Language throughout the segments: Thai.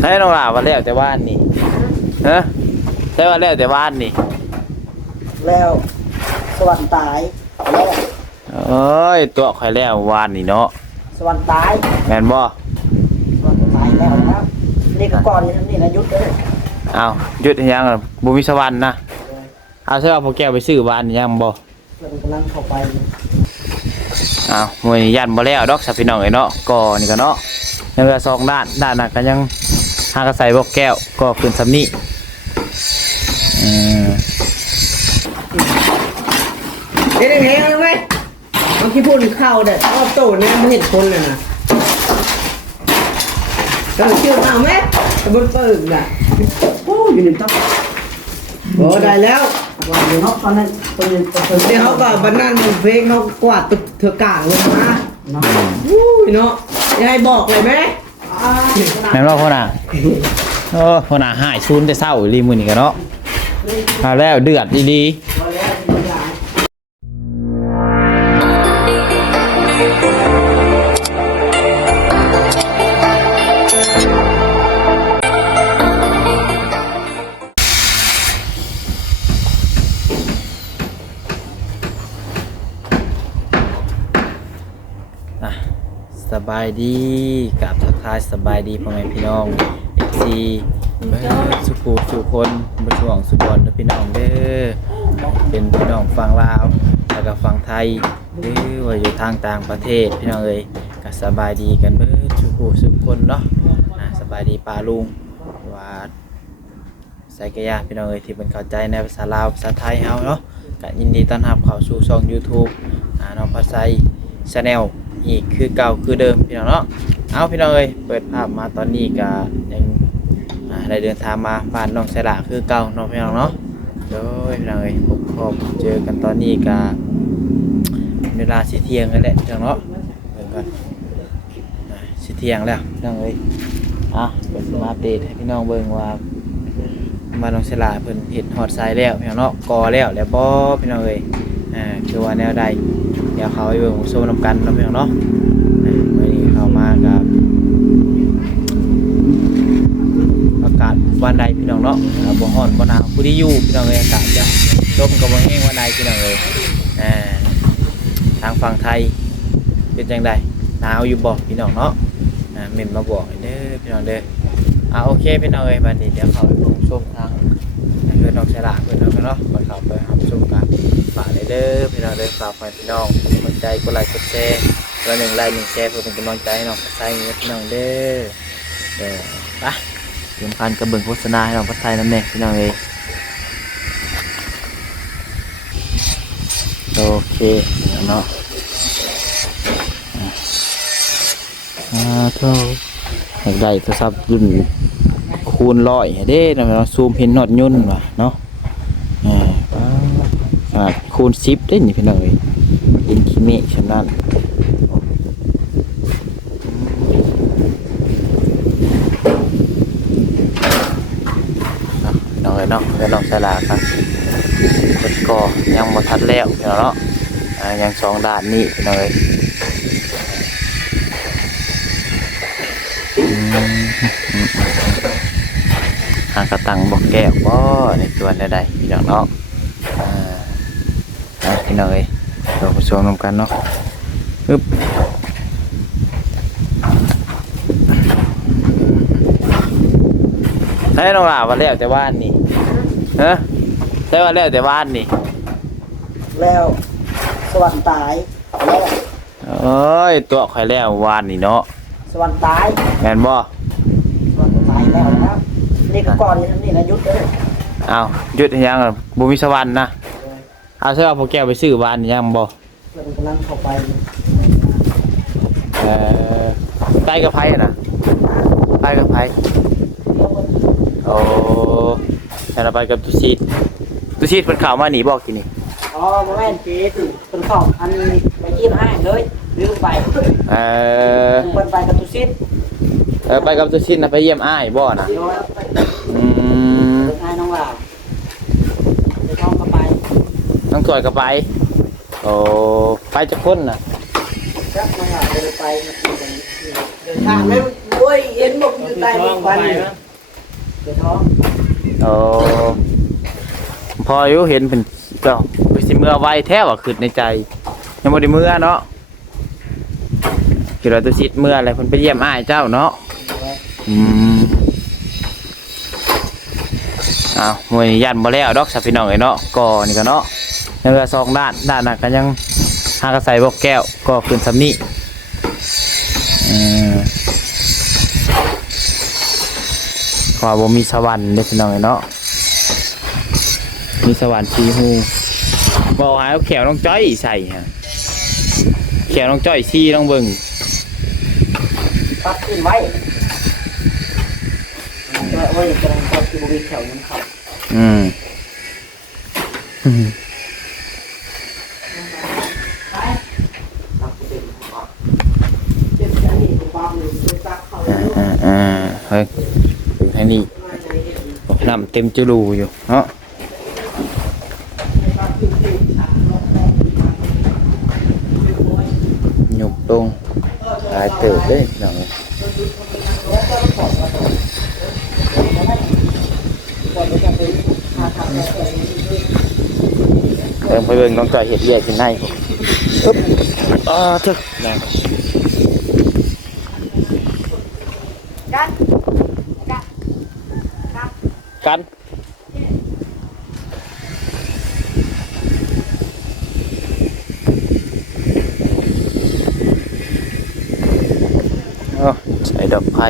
ให้น้องลาว่าแล้วแต่ว่านนี่ฮะใช่ว่าแล้วแต่ว่านนี่แล้วสวรรค์ตายแล้วเอ้ยตัวข่อยแล้ววานนี่เนาะสวรรค์ตายแม่นบ่สวรรค์ตายแล้วนะครับนี่ก็ก่อนนี่นี่นะยุทธเลยเอาหยุดให้ยังล่ะบ่มีสวรรค์นะเอาใช่ว่าพวกแก้วไปซื้อวานนี่ยังบ่เพื่อนกำลังเข้าไปเอามวยยันบ่แล้วดอกสับพี่น้องไอ้เนาะก่อนี่ก็เนาะยังเหลือสองด้านด้านนั้นก็ยัง หากระใส่บอกแก้วก็ขึ้นสำนี้อืมเดี๋ยวเดี๋ยวเห็นไหมเมื่อกี้พูดเข้าเด็ดรอบตู้เนี่ยไม่เห็นคนเลยนะก็เชื่อมาไหมกระบุนเปิดน่ะโอ้อยู่ในต้องโอ้ได้แล้วว่าเดี๋ยวเขาตอนนั้นคนนึงคนเดี๋ยวเขาก็บันนั่นเพลงเขากวาดตึกเถื่อกลางลงมาเนาะอู้ยเนาะยายบอกเลยไหมอ่า แม่นบ่พ่อน่ะโอ้พ่อน่ะหายซูนแต่เศร้าอีหลีมื้อนี้ก็เนาะเอาแล้วเดือดดีพอแล้ บายดีกับทักทายสบายดีพ่อแม่พี่น้อง FC เบิดสุขุสุคนบ่ช่วงสุบอนเด้อพี่น้องเด้อเป็นพี่น้องฝั่งลาวแล้วก็ฝั่งไทยหรือว่าอยู่ทางต่างประเทศพี่น้องเอ้ยก็สบายดีกันเบิดสุขุสุคนเนาะอะสบายดีปาลุงว่าใส่กระยาพี่น้องเอ้ยที่เป็นเข้าใจในภาษาลาวภาษาไทยเฮาเนาะก็ยินดีต้อนรับเข้าสู่ช่อง YouTube อ่าน้องภาษาชาแนล อีกคือเก่าคือเดิมพี่น้องเนาะเอาพี่น้องเอ้ยเปิดภาพมาตอนนี้ก็ยังได้เดินทางมาบ้านน้องสละคือเก่าเนาะพี่น้องเนาะโดยพี่น้องเอ้ยพบพบเจอกันตอนนี้ก็เวลาสิเที่ยงแล้วแหละพี่น้องเนาะเบิ่งก่อนสิเที่ยงแล้วพี่น้องเอ้ยอะเปิดมาเดตให้พี่น้องเบิ่งว่ามาน้องสลาเพิ่นเห็ดฮอดทรายแล้วพี่น้องเนาะกอแล้วแล้วบ่พี่น้องเอ้ยอ่าคือว่าแนวใด เดี๋ยวเขาไปเบิ่งโซนำกันนาะพี่น้องเนาะอ่ามื้อนี้เข้ามากับอากาศวันใดพี่น้องเนาะอ่าบ่ร้อนบ่หนาวผู้ที่อยู่พี่น้องเอ้ยอากาศจะลมก็บ่แห้งวันใดพี่น้องเอ้ยอ่าทางฝั่งไทยเป็นจังไดหนาวอยู่บ่พี่น้องเนาะอ่าเม่นมาบอกเด้อพี่น้องเด้ออ่าโอเคพี่น้องเอ้ยบัดนี้เดี๋ยวเขาไปลงชมทาง เพื่อนน้องฉลาดเพื่อนน้องเนาะไปเขาไปรับชมกันฝากเลยเด้อพี่น้องเด้อฝากไปพี่น้องกำลังใจกดไลค์กดแชร์ตัวหนึ่งไลค์หนึ่งแชร์เพื่อเป็นกำลังใจให้น้องพัดไทยเพี่น้องเด้อเด้อไปสำคัญกับเบิ่งโฆษณาให้น้องพัดไทยนั่นเองพี่น้องเอ้ยโอเคเนาะอ่าเท่าอยากได้โทรศัพท์รุ่น คูณร้อยเด้เนาะซูมเห็นนอดยุ่นว่ะเนาะออขนาดคูณสิบได้นี่พี่น้องเอ้ยอินคิเมะฉะนั้นนาะพี่น้องเอ้ยเนาะเพื่อนน้องสลาครับเพิ่นก็ยังบ่ทันแล้วเนาะอ่ายังสองด้านนี้พี่น้องเอ้ย หากระตังบอกแก้วบ่ในตัวใดๆพี่น้องเนาะอ่าเอาพี่น้องเอ้ยเราไปชมนำกันเนาะอึ๊บให้น้องหลาว่าแล้วแต่ว่านนี่ฮะใช่ว่าแล้วแต่ว่านนี่แล้วสวรรค์ตายแล้วเอ้ยตัวข่อยแล้วว่านนี่เนาะสวรรค์ตายแม่นบ่สวรรค์ตายแล้วนะครับ นี่ก็ก่อนนี่นี่นะยุทธเลยอ้าวหยุดให้ยังล่ะบ่มีสวรรค์นะเอาใช่ว่าพวกแก้วไปซื้อว่านนี่ยังบ่เพื่อนกำลังเข้าไปเอ่อใกล้กับไพ่นะใกล้กับไพ่โอ้แต่เราไปกับตุชีดตุชีดเป็นข่าวมาหนีบอกกินนี่อ๋อมาแม่นเจ๊ตู่เป็นของอันไปยี่ห้าเลยลืมไปเอ่อเพิ่นไปกับตุซิดเออไปกับตุชีดนะไปเยี่ยมอ้ายบ่นะเดี๋ยวอืม เพิ่นให้น้องลาวไปท้องเข้าไป ต้องตรวจกับไป โอ้ไปจะพ้นนะครับน้องลาวเดินไปเดินทางไม่รู้อ้ยเอ็นบอกอยู่ใต้ดินควันเกิดท้องโอ้พออยู่เห็นเป็นเจ้าไปสิเมื่อไวแท้ว่าขึ้นในใจ ยังบ่ได้เมื่อเนาะคิดว่าตัวสิเมื่ออะไรเพิ่นไปเยี่ยมอ้ายเจ้าเนาะอืมอ้าวมวยนี่ยันบ่แล้วดอกสับพี่น้องเอ้ยเนาะก่อนี่ก็เนาะ ยังเหลือสองด้านด้านนั้นก็ยังหากระใส่บอกแก้วก็ขึ้นสำนี้เออขอบ่มีสวรรค์เด้อพี่น้องเอ้ยเนาะมีสวรรค์สีหูบ่หาเอาแขวน้องจ้อยใส่ฮะแขวน้องจ้อยซีน้องเบิ่งตัดขึ้นไว้ไว้ตรงตัดที่บริเวณแถวนั้นเขาอืม ตัดเป็น เจ็บจังนี่ปั๊มเลยไปตักเขา อ่าอ่าอ่าเฮ้ยถึงทางนี้น้ำเต็มจุลูอยู่เนาะหยุบลงหลายเติบเลยพี่อยเดินไปเบิ่งน้องจอยเห็ดเรียกขึ้นในผมอึ๊บอ่าทึกนะ กัน กันโอ้ใส่ดอกไผ่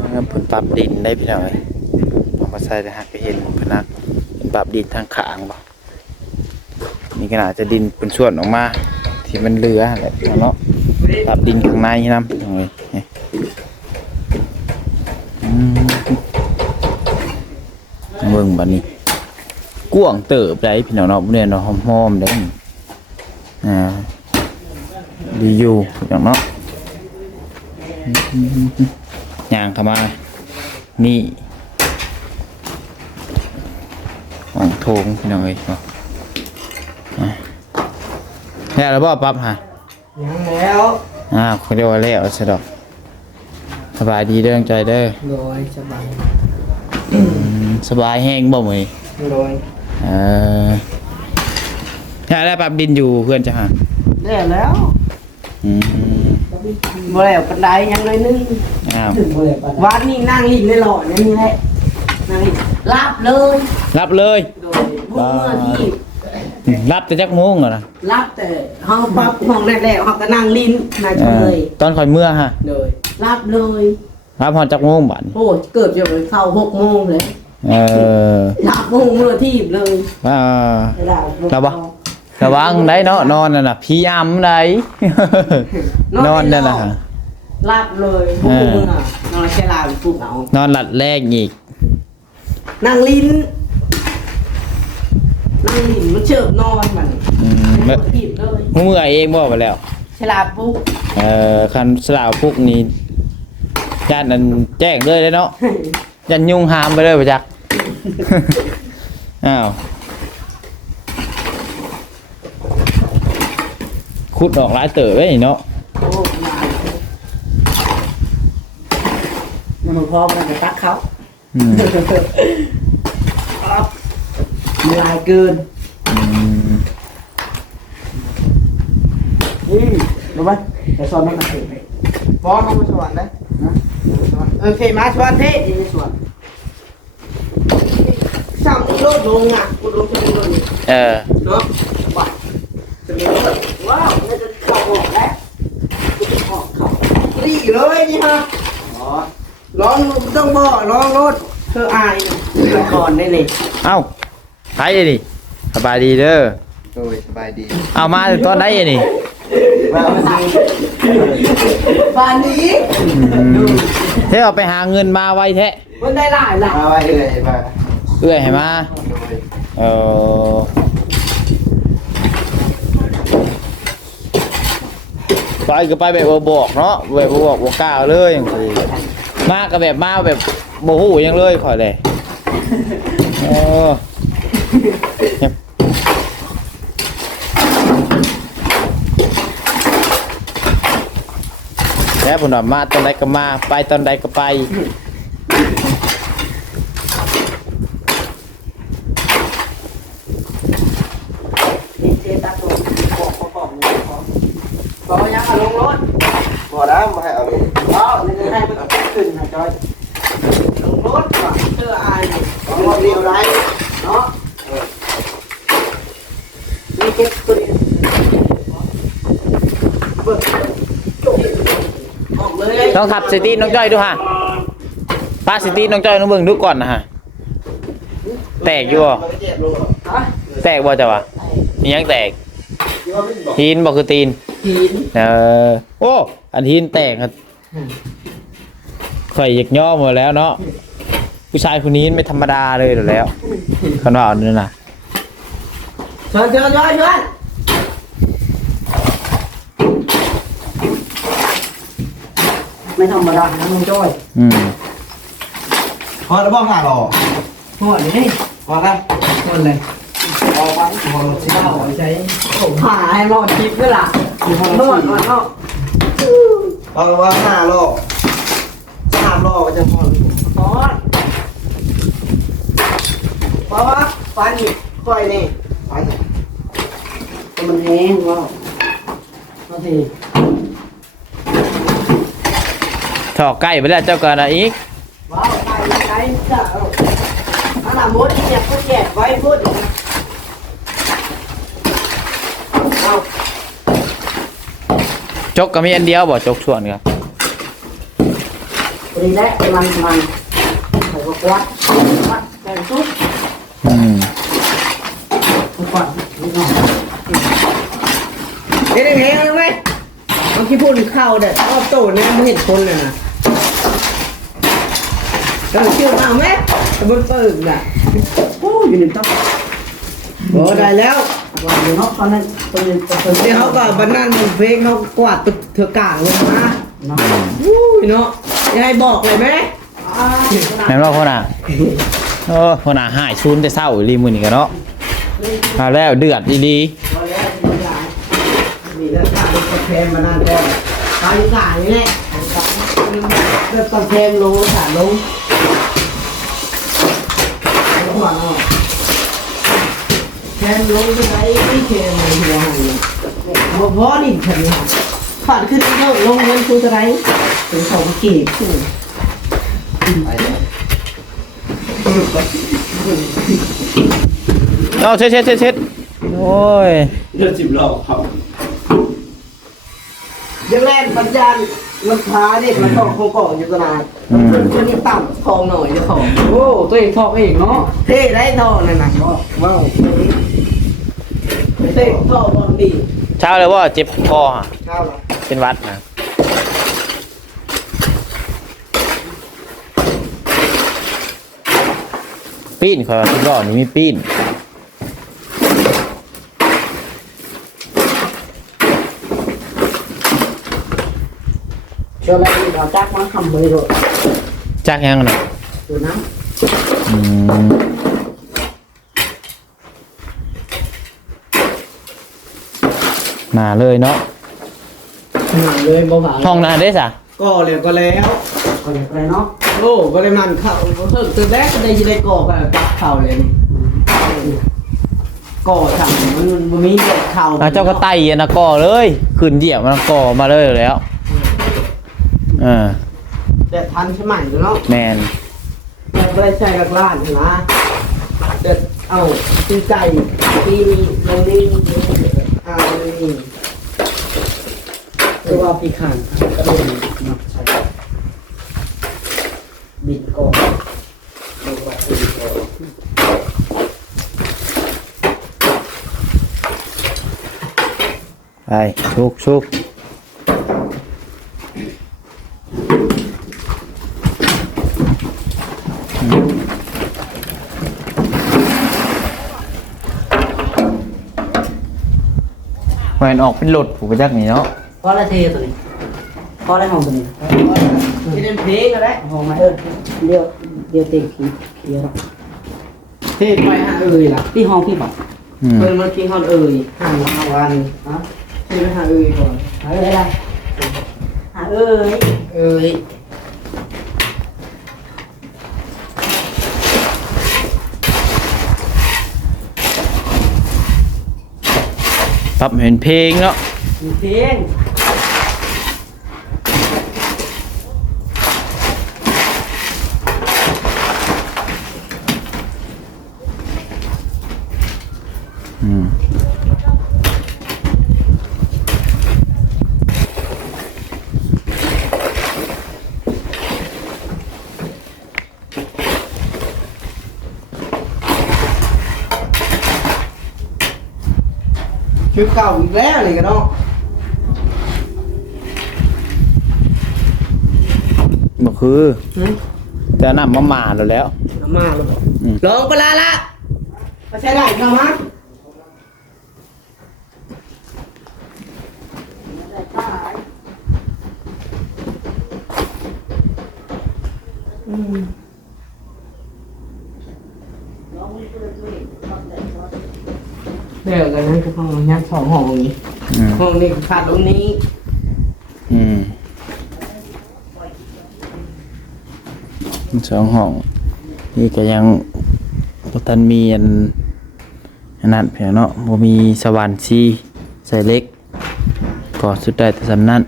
อ่าผลปรับดินได้พี่หน่อยเอามาใส่แต่หักไปเห็นพนักเป็นปรับดินทางขางบ่นี่ขนาดจะดินเป็นส่วนออกมา ที่มันเหลือแหละเนาะปรับดินข้างในน้ำหน่อยนี่อืม เบิ่งบัดนี้กว้างเติบได้พี่น้องเนาะบ่เนี่ยเนาะหอมๆได้นี่อ่าดีอยู่อย่างเนาะย่างเข้ามานี่วางโถงพี่น้องเอ้ยเนาะอะแล้วเราบอกปั๊บฮะยังแล้วอ้าวเขาเรียกว่าแล้วสะดอกส บายดีเด้อใจเด้อโดยสบายอืมสบายแห้งบ่มื้อนี้โดยเออถ้าได้ปรับดินอยู่เพื่อนจะหาได้แล้วอืมบ่แล้วปันไดยังเลยนึงอ้าววันนี้นั่งลิ้นในหล่อนี่นี่แหละนั่งลิ้นรับเลยรับเลย โดยเมื่อที่ รับแต่จักโมงเหรอนะรับแต่เฮาปั๊บห้องแรกๆเฮาก็นั่งลิ้นนายเอเฉอยตอนคอยเมื่อฮะโดยรับเลยรับพอจักโมงบัดนี้โอ้ยเกือบจะไปเข้าหกโมงเลยเออรับโมงเมื่อที่เลยว่ารับระวังระวังได้เนาะนอนน่ะนะพี่ยำได้นอนนั่นน่ะรับเลยพวกมึงอะนอนแค่ลาไปปลุกเอานอนหลัดแรกอีกนั่งลิ้น นั่งลิ้นมันเชิบนอนมันอืมไม่ผิดเลยเมื่อเองบอกไปแล้ว ฉลาดปุ๊บเอ่อคันสลาวพวกนี้ย่านนั้นแจ้งเลยเลยเนาะยันยุ่งหามไปเลยประจักอ้าวขุดออกหลายเต๋อไว้นี่เนาะโอ้ยามันพร้อมมันจะตักเขาอืม ลายเกินอืมอืมรู้ไหมแต่ซ้อนมันมาถึงบอสเข้ามาสวนนะเออเคมาสวนเท่ดีในสวนสั่งรถลงอะกูลงจะมีรถนี่เออเนาะว้าจะมีรถว้าวน่าจะเข้าออกแล้วกูจะออกเขาดีเลยนี่ฮะอ๋อร้องต้องบ่ร้องรถเธออายเดี๋ยวก่อนได้เลยเอ้า ไปเลยดิสบายดีเด้อโดยสบายดีเอามาตอนไหนอะนี่บ้านนี้เท่เอาไปหาเงินมาไว้แท้มันได้หลายหลายมาไว้เลยมาเอื้อยให้มาโดยเออไปก็ไปแบบบ่บอกเนาะแบบบ่บอกบ่กล้าเลยอย่างซี่มาก็แบบมาแบบบ่ฮู้หยังเลยข่อยเลยเออ แล้วผมว่ามาตอนใดก็มาไปตอนใดก็ไปนี่เจตัดตัวบอกประกอบเนี่ยของบอกยังเอาลงรถพอได้มาให้เอาเลยเอานี่ให้มันขึ้นนะจอยลงรถว่ะเชื่ออายนี่เอารอบเดียวได้เนาะ นี่เก็บตัวนี้เบิกออกเลยน้องขับซิตี้น้องจ้อยดูฮะป้าซิตี้น้องจ้อยน้องเบิ่งดูก่อนนะฮะ แตกอยู่บ่มันก็เจ็บลงหรอฮะแตกบ่จ้ะวะมียังแตกที่ว่าไม่บอกหินบ่คือตีน หิน เออ โอ้ อันหินแตกอะข่อยอยากย่อหมดแล้วเนาะ ผู้ชายคนนี้ไม่ธรรมดาเลยเดี๋ยวแล้วคันว่าเอาเนี่ยนะเชิญเชิญจอยเชิญไม่ธรรมดานะมึงจ้อยอืมพอแล้วบ้องหาหรอหอดนี่พอแล้วหอดเลยพอไปพอรถที่เจ้าเล่าใช้ผมหาให้รอดคลิปด้วยล่ะนวดนวดเนาะพอแล้วว่าห้าโลสามโลก็จะพอนอดเพราะว่าฟันนี่ค่อยนี่ไป มันแห้งว่าบางทีถอกใกล้ไปแล้วเจ้ากันอะอีกว้าวตายตายจ้าอันนั้นมดเนี่ยเขาแจกไว้พูดนะเอาจกก็มีอันเดียวบ่จกส่วนครับดีแล้วมันมันใส่กวัดวัดแบ่งซุปอืมกวัด นิดหน่อยเห็นเห็นไหมเมื่อกี้พูดเข้าเด็ดรอบโตเนี่ยไม่เห็นคนเลยนะก็เชื่อเอาไหมกระเบื้องเปิดน่ะโอ้อยู่ในต๊อกโอ้ได้แล้วว่าอยู่เนาะตอนนั้นตอนนี้ตอนเดี๋ยวเขาก็บันนั่นเพลงเขากวาดตึกเถือกลางลงมาเนาะอู้ยเนาะยายบอกเลยไหมอ่าแม่นว่าพ่อน่ะโอ้พ่อน่ะหายชุนแต่เศร้าอีหลีมื้อนี้กันเนาะเอาแล้วเดือดดีพอแล้วที่ยาย นี่แล้วข้าเป็นกาแฟมานานก่อนตายกลางนี่แหละเริ่มกาแฟลงขาลงลงก่อนเนาะแฟนลงไปไหนไม่เค็มเลยหัวหันเนี่ยบ่อนี่ฉันนี่ขาดขึ้นเท่าลงเงินคืออะไรถึงสองเกีบคือไปเลยๆเอาเช็ดเช็ดเช็ดเช็ดโอ้ยเดือนสิบโลเขา ยังแรกปัญญามันพาเด็กมันต้องคงก่ออยู่ตลาดมันขึ้นคนนี้ต่ำทองหน่อยเดี๋ยวของโอ้ตัวเองทอกเองเนาะเท่ได้ทองนั่นน่ะว้าวเท่ทองบอลดีเช้าเลยว่าเจ็บคอฮะข้าวละเป็นหวัดนะปีนเขาทุกรอบนี่มีปีน เดี๋ยวเราเราจักมาทำมือเลยจักยังน่ะดูน้อืมมาเลยเนาะหนังเลยบ่หวานห้องน้ำได้สะก่อเหลวก็แล้วำก็อย่างไรเนาะโอ้บริมันข้าวเพิ่งตื่นแรกก็ได้ยินได้ก่อกับกับข้าวเลยก่อสั่งมันมันมีเด็กข้าวอะเจ้าก็ไต่อันนะก่อเลย ขึ้นเหยียบมันก่อมาเลยแล้ว เอ่าเด็ดทันใช่ไหมเนาะแมนยังไม่ได้ใช้กับร้านนะเด็ดเอาตีไก่ตีมีโรนี่เอานี่คือว่าปีขันกระโดดเนาะใช่บิดก่อนลงมาบิดก่อนไปชุกชุก แหวนออกเป็นหลดผูกไปจักนี่เนาะพอละเทตัวนี้พอละห้องตัวนี้ที่เล่นเพลงก็ได้ห้องมาเออเดี๋ยวเดี๋ยวเต็มขี้เขียวเทศไปหาเอ่ยล่ะที่ห้องพี่บอกอืมเพิ่นเมื่อกี้เขาเอ่ยห่างมาวันฮะเทศไปหาเอ่ยก่อนอะไรอะไรหาเอ้ยเอ้ย ปรับเห็นเพลงเนาะ มีเพลง อืม ชุดเก่าอีกแล้วเลยกันเนาะ บ่คือหืมแต่น้ำมามาแล้วแล้ว เอามาเลยอืม ลองไปละละมาใช้ได้ครับมั้งอืมเดี๋ยวกันนั้นคือห้องยักษ์สองห้องนี้ อืมห้องนี้ขาดตรงนี้ อืม สองห้อง นี่ก็ยังบ่ทันมีอันอันนั้นเพียงเนาะบ่มีสว่านซีใส่เล็กก็สุดได้แต่สำนั้น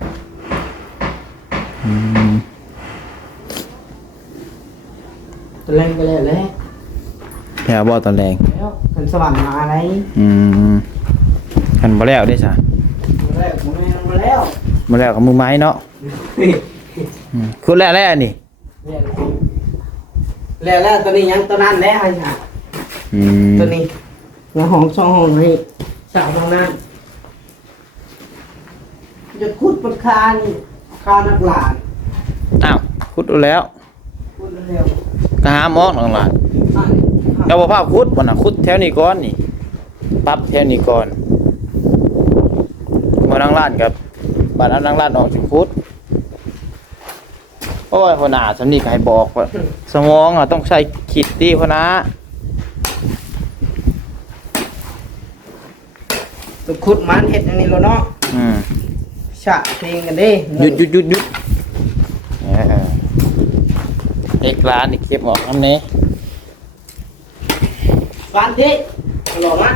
อืมตัวแรงไปเลยแล้วแพ้บ่ตอนแรงแล้วเป็นสวรรค์มาอะไรอืมคันบ่แล้วได้ซะมาแล้วผมแม่มาแล้วบ่แล้วกับมือไม้เนาะ อืมคุณแล้วแล้วนี่ แล้วแล้วตัวนี้ยังตัวนั้นแล้วไอ้ห่าอืมตัวนี้หัวหอมช่องห้องนี่สาวตรงนั้นจะคุดปนคานี่คานักหลานอ้าวคุดเอาแล้วคุดเร็วก็หาหมอกหลังหลานๆอะเจ้าบ่พาคุดบ่น่ะคุดแถวนี้ก่อนนี่ปรับแถวนี้ก่อนมานั่งร้านกับบัดเอานั่งร้านออกสิคุด โอ้ยพ่อหน้าสำนี้ก็ให้บอกว่าสมองอะต้องใช้คิดดีพ่อหน้าตัวคุดมันเห็ดอันนี้แล้วเนาะอืมฉะเพลงกันดิหยุดหยุดหยุดหยุดเออเอกร้านนี่เก็บออกน้ำนี้ฟันดิหล่อมะ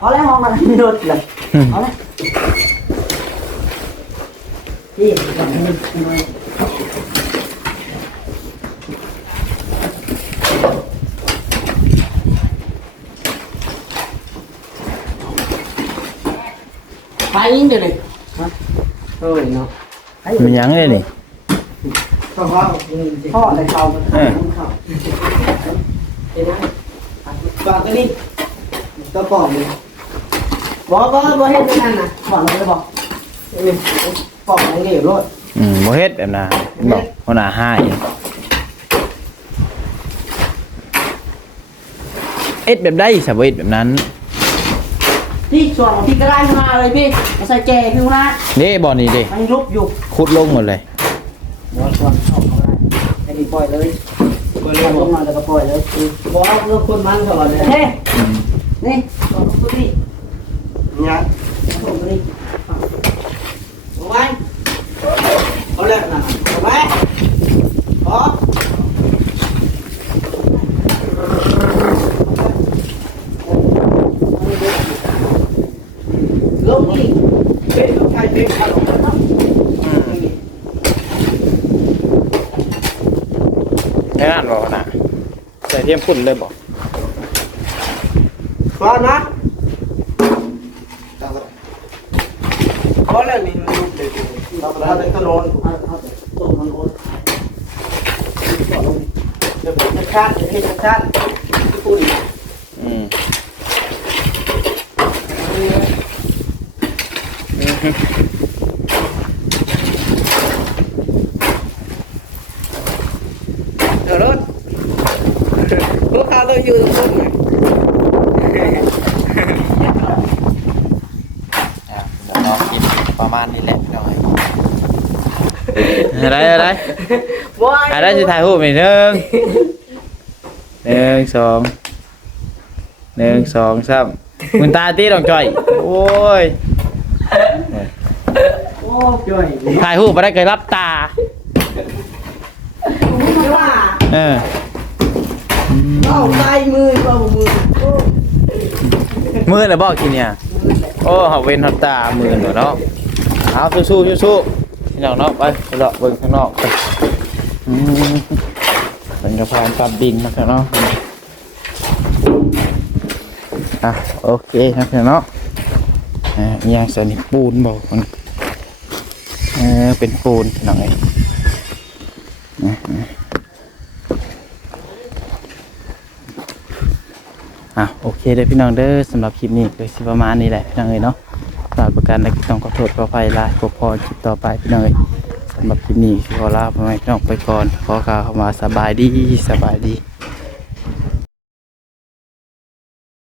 พอแล้วห้องมันไม่ลดเลยพอแล้วนี่แบบนี้ไป ยิงเดี๋ยวนี้เฮ้ยเนาะมันยังเลยนี่พ่อพ่อพ่ออะไรเขามันเออเขาเห็นไหมฝากตัวนี้ก็ปล่อยเลยบอกบอกบอกให้เป็นนั่นนะบอกเลยบอกเออปล่อยให้เดี๋ยวรถอืมบ่เฮ็ดแบบนั้นบอกพ่อหน้าให้เอ็ดแบบได้สบเอ็ดแบบนั้นพี่ส่วนของพี่ก็ได้มาเลยพี่มาใส่แจพี่นะเด้บ่นี่เด้มันลุกอยู่ขุดลงหมดเลยบอลส่วนเข้าเขาได้ไอ้นี่ปล่อยเลยปล่อยเลยลงมาแล้วก็ปล่อยเลยบอกเรื่องคนมันก่อนเลยเฮ้นี่ส่วนของตัวนี้ Dạ. nhá Bố anh? Có lệ là Bố Có. Lúc đi Bên lúc bên hai lúc Thế ăn vào nè Để thêm phun lên bỏ. Con á? ชาติให้ชาติญี่ปุ่นอืมเดี๋ยวรถลูกค้าเราอยู่ตรงนู้นอะเดี๋ยวเรากินประมาณนี้แหละหน่อยอะไรอะไรบอยอะไรจะถ่ายรูปอีกหนึ่งห นึ่งสองหนึ่งสองสามมึงตาตีดองจ่อย โอ้ยโอ้จ่อยถ่ายรูปมาได้เคยรับตาไม่ว่าเออเอาใส่มือเอามือโอ้มือเลยบอกกินเนี่ยโอ้เขาเว้นเขาตามือหนูเนาะเอาสู้ๆสู้ๆที่น้องเนาะไปไปเลาะเบิ่งข้างนอกไปอืมเป็นกระเพราตัดดินมาเถอะเนาะ อะโอเคนะเพื่นเนาะอ่าอีหยังสนี่ปูนบอกมันเออเป็นปูนหน่อยนะนะอะโอเคเด้อพี่น้องเด้อสำหรับคลิปนี้ก็สิประมาณนี้แหละพี่น้องเอ้ยเนาะฝากประกันและก็ต้องขอโทษขออภัยลาพบพอคลิปต่อไปพี่น้องเอ้ยสำหรับคลิปนี้ขอลาไปพี่น้องไปก่อนขอกล่าวคำว่าสบายดีสบายดี